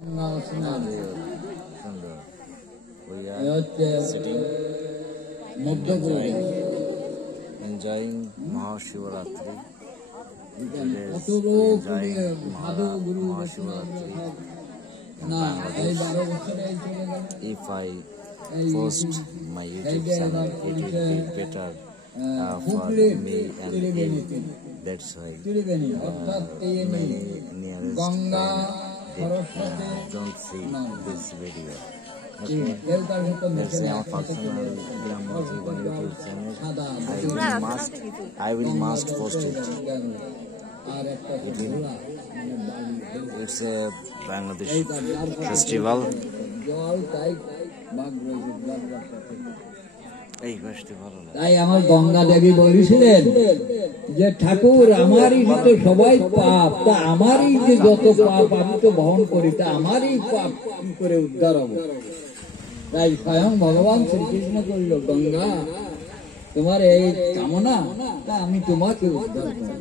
We are sitting enjoying Mahashivaratri. Enjoying Mahashivaratri in Bangladesh. If I post my YouTube channel, it will be better for me and you. That's why many nearest don't see this video. Okay, that's our personal Grandma's YouTube channel. I will must post it. It's a Bangladesh festival. তাই আমার গঙ্গা দেবী বলেছিলেন যে ঠাকুর আমারই তো সবাই পাপ, তা আমারই যে যত পাপ আমি তো বহন করি, তা আমারই পাপ কি করে উদ্ধার হবো। তাই স্বয়ং ভগবান শ্রীকৃষ্ণ করিল, গঙ্গা তোমার এই কামনা, তা আমি তোমাকে উদ্ধার করি।